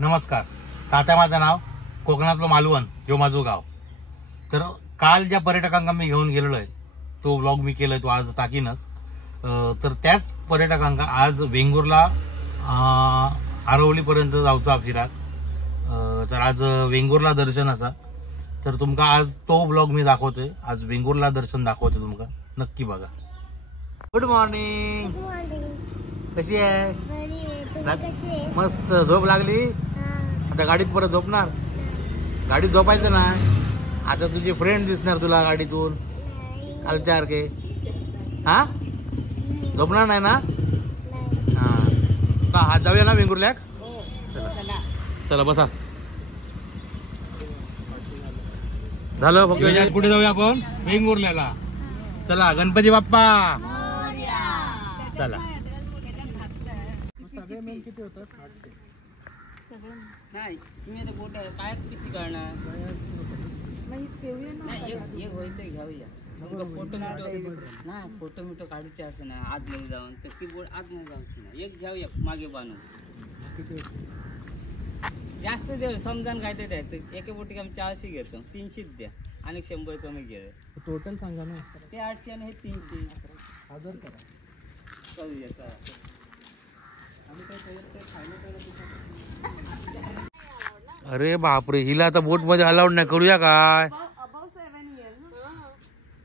नमस्कार. तात्या माझं नाव, कोकणातलं मालवण जो माझं गाव. तर काल ज्या पर्यटकांना मी घेऊन गेलेलो आहे तो व्लॉग मी केलाय, तो आज टाकीनच. तर त्याच पर्यटकांना आज वेंगुर्ला आरवलीपर्यंत जाऊचा फिराक. तर आज वेंगुर्ला दर्शन असा. तर तुमका आज तो व्लॉग मी दाखवतोय. आज वेंगुर्ला दर्शन दाखवतोय तुमका, नक्की बघा. Good morning. कशी आहे? मस्त. झोप लागली? आता गाडीत परत झोपणार? गाडीत झोपायचं ना. आता तुझे फ्रेंड दिसणार तुला गाडीतून कालच्यासारखे. हा, झोपणार नाही ना? हा, जाऊया ना वेंगुर्ल्याक. चला बसा. झालं फक्त. कुठे जाऊया आपण? वेंगुर्ल्याला. चला. गणपती बाप्पा. चला. सगळे मेल किती होतात? नाही, तुम्ही आता बोट काय किती करणार? एक होईल घेऊया. फोटो नाही, फोटो मिटो काढूचे असं ना आतमध्ये जाऊन, तर ती बोट आत नाही जाऊची ना. एक घेऊया मागे बांधून. जास्त देऊ समजान काय ते द्यायचं. एका बोटीक आम्ही 400 घेतो. 300 द्या आणि 100 कमी घ्या. टोटल सांगा ना. ते 800 आणि हे 300 हजार करा. करूया. अरे बापरे, हिला आता बोट मध्ये अलाउड नाही. करूया काय?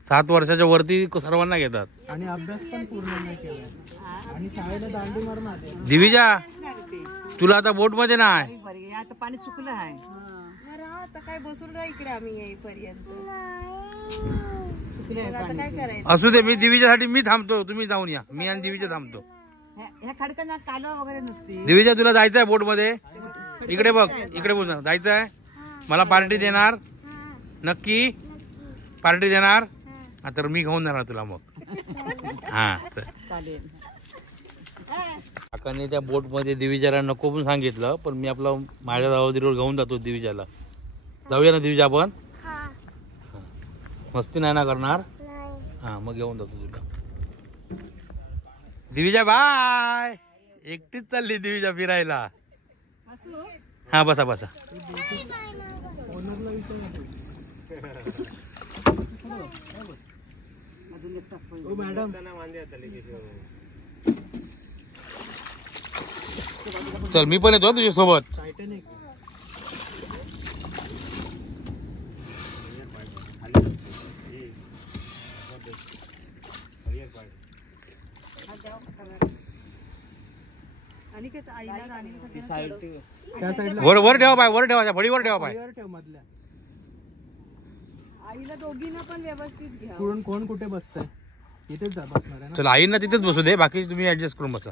7 वर्षाच्या वरती सर्वांना घेतात. आणि अभ्यास पण पूर्ण नाही केला आणि शाळेला दांडी मारणार. दिविजा, तुला आता बोट मध्ये नाही. आता पाणी चुकलं आहे. आता काय बसून राहा इकडे आम्ही येईपर्यंत. आता काय करायचं? असू दे, मी दिविजासाठी मी थांबतो. तुम्ही जाऊन या. मी आणि दिविजा थांबतो. ह्या खडकांना कालवा वगैरे नसते. दिविजा, तुला जायचंय बोट मध्ये? इकडे बघ, इकडे बोल. जायचंय? मला पार्टी देणार? नक्की पार्टी देणार? तर मी घेऊन जाणार तुला मग. हा चालेल. काकाने त्या बोट मध्ये दिविजाला नको पण सांगितलं, पण मी आपला माझ्या जबाबदारीवर घेऊन जातो दिविजाला. जाऊया ना दिविजा आपण? मस्ती नाही ना करणार? हा, मग घेऊन जातो तुला. दिविजा बाय. एकटीच चालली दिविजा फिरायला. हा, बसा बसा. चल, मी पण येतो तुझ्या सोबत. वर वर ठेवा पाय, वर ठेवा, फळीवर ठेवा पाय. आईला दोघींना पण व्यवस्थित घ्या. कोण कुठे बसतंय? इथेच बसणार आहे. चला, आईंना तिथेच बसू दे, बाकी तुम्ही ऍडजस्ट करून बसा.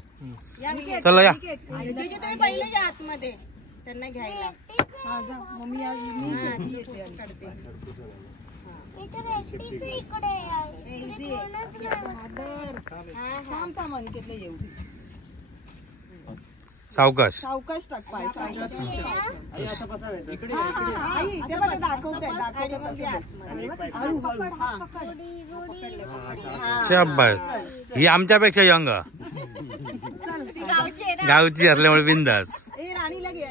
चला या. तुम्ही पहिले या आतमध्ये त्यांना घ्यायला. मम्मी सावकाश सावकाश टाक पाय. शाबास. ही आमच्यापेक्षा यंग, गावची असल्यामुळे बिंदास. राणीला घे.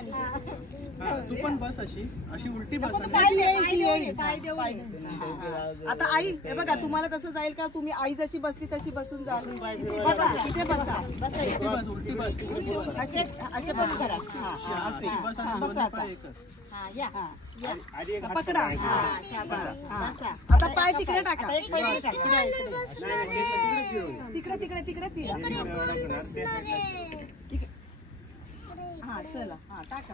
तू पण बस अशी उलटी बस. आता आई हे बघा, तुम्हाला तसं जाईल का? तुम्ही आई जशी बसली तशी बसून जा. बसा, इथे बसा. उलटी बस. असे बस करा. पकडा. आता पाय तिकडे टाका. तिकडे तिकडे तिकडे फिरा. हा, चला. हा, टाका.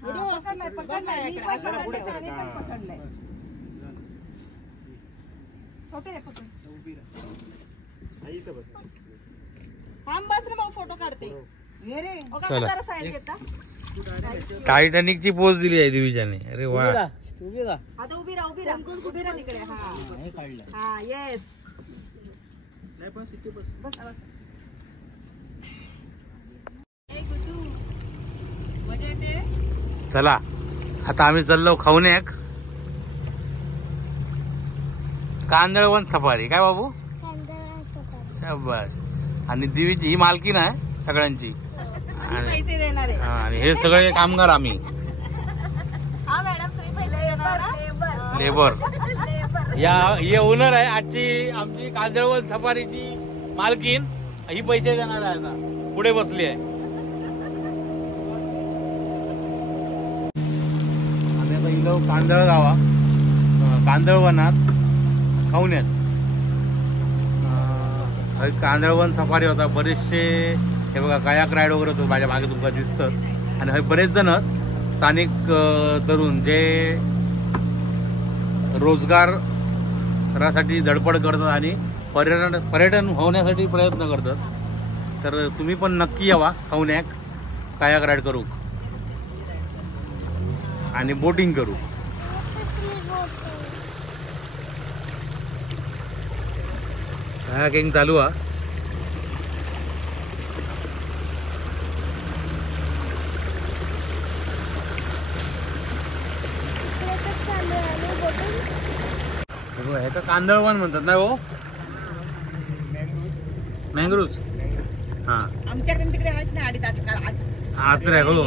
पकडलाय पकडलाय. मी पण पकडले, त्याने पण पकडलाय. छोटे आहे, पकड. थांब, बस रे, मग फोटो काढते. चला. जरा साईड घेता. टायटॅनिकची पोज दिली आहे दिविजाने. अरे वा. आता उभी राहा, उभी राहा. उभी राहा तिकडे. हा, येस. बस. मजा येते. चला, आता आम्ही चाललो खाऊन एक कांदळवन सफारी. काय बाबू? शाबास. आणि दिवीची ही मालकीण आहे सगळ्यांची. तुम्ही पैसे देणार आहे. आणि हे सगळे कामगार आम्ही हा मॅडम तुम्ही पैसे देणार ना? लेबर. या ओनर आहे आजची आमची कांदळवन सफारीची मालकीन. ही पैसे देणार आहे आता पुढे बसली आहे. आम्ही आता इलो कांदळगावा कांदळवनात खावण्यात कांदळवन सफारी होता. बरेचसे हे बघा कायाक राईड वगैरे होतो माझ्या मागे तुमका दिसतं. आणि हे बरेच जण स्थानिक तरुण जे रोजगारासाठी धडपड करतात आणि पर्यटन होण्यासाठी प्रयत्न करतात. तर तुम्ही पण नक्की यावा खावण्याक कायाक राईड करू आणि बोटिंग करू. कायाकिंग चालू हा. हे तर कांदळवन म्हणतात ना हो. मँग्रोव्ज. हा आमच्याकडे तिकडे आहेत ना आडीत आजकाल. आत्र आहे हो.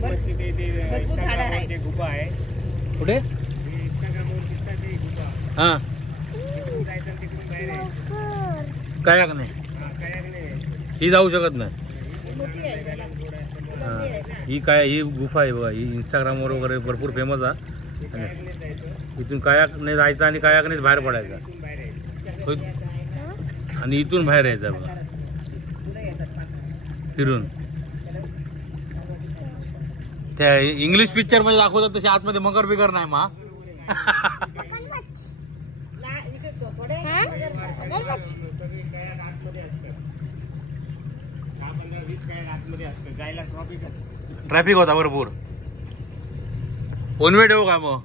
भरपूर झाडं आहेत. कुठे हा कायाक नाही ही जाऊ शकत नाही. ही काय ही गुफा आहे बघा. ही इंस्टाग्रामवर वगैरे भरपूर फेमस आहे. इथून कायाकने जायचं आणि कायाकनेच बाहेर पडायचा आणि इथून बाहेर यायचं बघा फिरून. त्या इंग्लिश पिक्चर मध्ये दाखवतात तसे आतमध्ये मगर बिगर नाही मा. ट्रॅफिक होता भरपूर. ओनवे ठेवू का मग.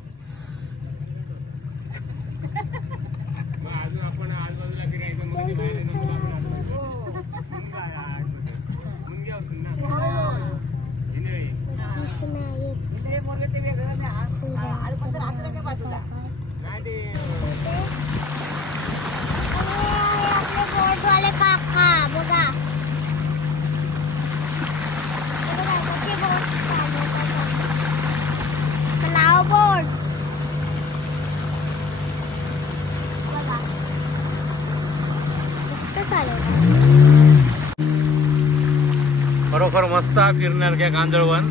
खरोखर मस्त फिरण्यासारख्या कांदळवन.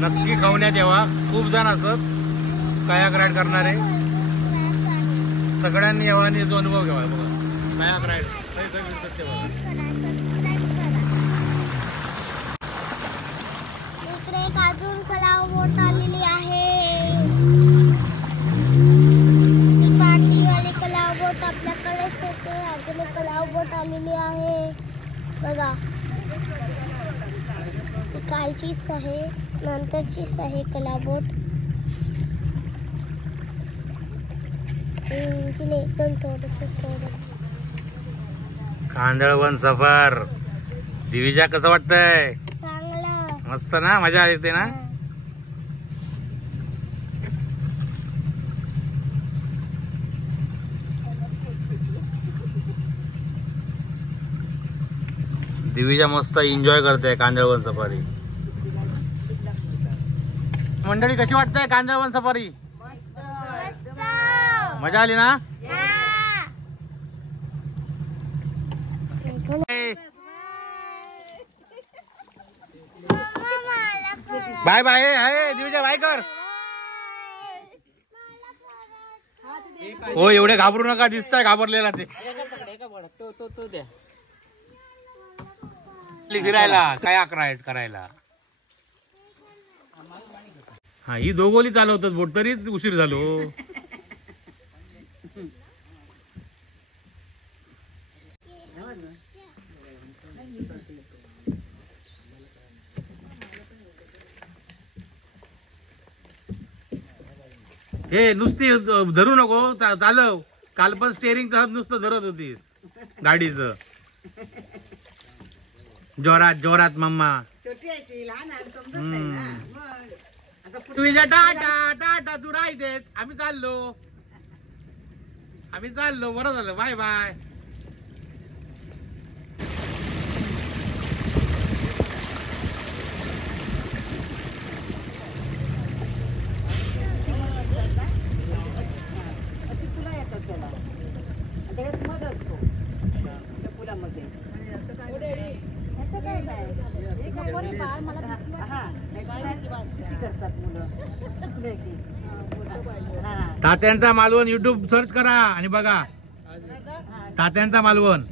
नक्की खावण्यात यावा. खूप जण असत कायाक राईड करणारे. सगळ्यांनी यावा आणि याचा अनुभव घ्यावा. बघा कायाक राईड इकडे एक अजून कलाव बोट आलेली आहे. पार्टीवाली कलाव बोट आपल्याकडेच येते. अजून एक कलाव बोट आलेली आहे बघा. कालचीच आहे नंतरचीच आहे कलाव बोट. एकदम थोडं कांदळवन सफर. दिविजा कसं वाटतंय. चांगलं मस्त ना. मजा येते ना. दिविजा मस्त एन्जॉय करते कांदळवन सफारी. मंडळी कशी वाटतंय कांदळवन सफारी. मजा आली ना. Bye bye. दिविजा बाय कर. हो एवढे घाबरू नका. दिसताय घाबरलेला ते. फिरायला कायाक राईड करायला. हा ही दोघोली चालवतात बोट तरी उशीर झालो. हे नुसती धरू नको. चालव. काल पण स्टेअरिंग नुसतं धरत होतीस गाडीचं. जोरात जोरात मम्मा. छोटी आहे ती लहान आहे समजत नाही ना. मग आता तुझ्या टाटा टाटा तू राहतेच. आम्ही चाललो. बरं झालं. Bye bye. किती करतात मुलं चुकले की तात्यांचा मालवण युट्यूब सर्च करा आणि बघा तात्यांचा मालवण.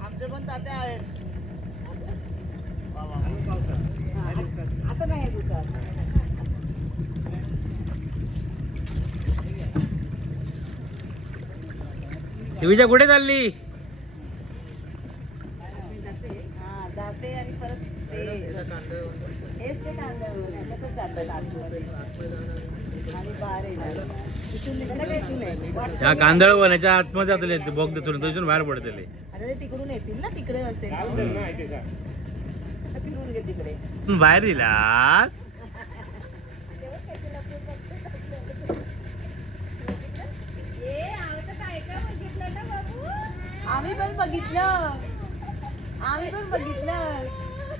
आमचे पण तात्या आहेत. आता नाही दुसरा विजय कुठे चालली? हा जाते आणि परत हेच ते कांद्यावर ह्याच्यातच जातात आतमध्ये आणि बाहेर येणार इथून निघालं काय इथून आहे या कांदळवन याच्या आतमध्ये जातले बघ तिथून बाहेर पडतले. आता ते तिकडून येतील ना तिकडे असेल फिरून घे तिकडे बाहेर दिलास आम्ही पण बघितलं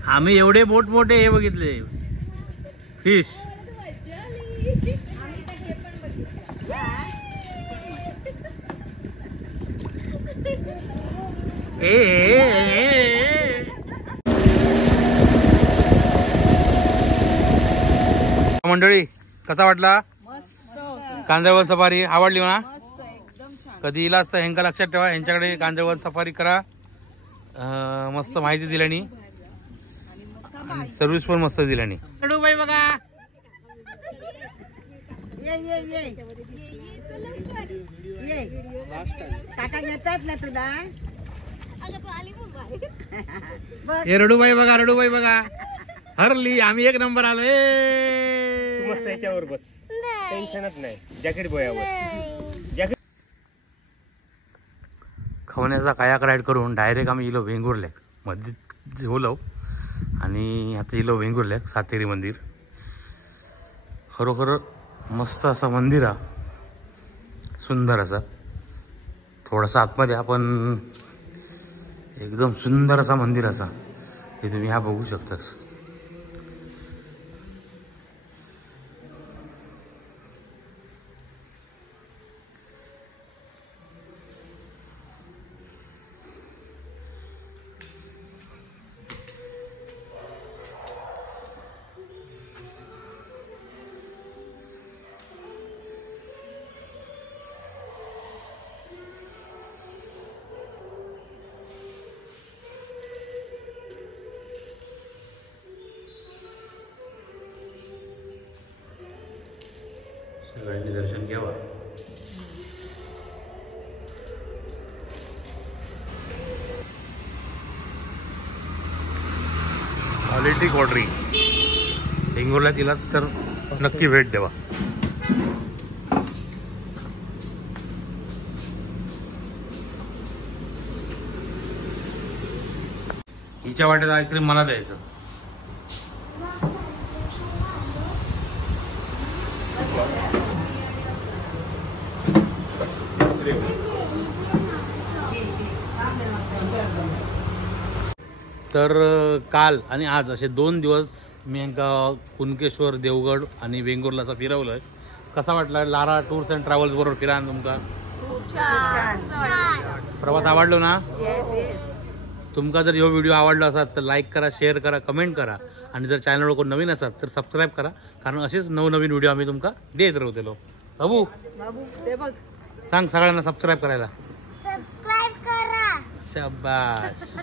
आम्ही एवढे मोठमोठे हे बघितले फिश. मंडळी कसा वाटला मस्त कांदळवन सफारी? आवडली म्हणा. मस्त एकदम छान कधी इला असतं ह्यांका लक्षात ठेवा, यांच्याकडे कांदळवन सफारी करा. मस्त माहिती दिल्यानी आणि सर्व्हिस पण मस्त दिल्यानी. बाई बघा काका घेतात ना तुला हे रडूबाई बघा, रडूबाई बघा हरली. आम्ही एक नंबर आलोय. तू मस्त याच्यावर बस, टेन्शनच नाही. जॅकेट बोयावर खवण्याचा कायाक राईड करून डायरेक्ट आम्ही इलो वेंगुर्ल्याक मध्ये जेवलो आणि आता इलो वेंगुर्ल्याक सातेरी मंदिर. खरोखर मस्त असं मंदिर हा, सुंदर असं. थोडंसं आतमध्ये आपण एकदम सुंदर असा मंदिर असा हे तुम्ही हा बघू शकताच. सगळ्यांनी दर्शन घ्यावा. क्वालिटी कॉटरी वेंगुर्ला तिला तर नक्की भेट द्यावा. हिच्या वाट्यात आईस्क्रीम मला द्यायचं. तर काल आणि आज असे 2 दिवस मी यांका कुणकेश्वर, देवगड आणि वेंगुर्ला असं फिरवलंय. कसा वाटला लारा टूर्स अँड ट्रॅव्हल्स बरोबर फिरान तुमका? प्रवास आवडलो ना? तुमका जर ह्यो व्हिडिओ आवडला असाल तर लाईक करा, शेअर करा, कमेंट करा आणि जर चॅनलवर कोण नवीन असाल तर सबस्क्राईब करा, कारण असेच नवनवीन व्हिडिओ आम्ही तुमका देत राहतो. बाबू ते बघ सांग सगळ्यांना सबस्क्राईब करायला. सबस्क्राईब करा. शाबास.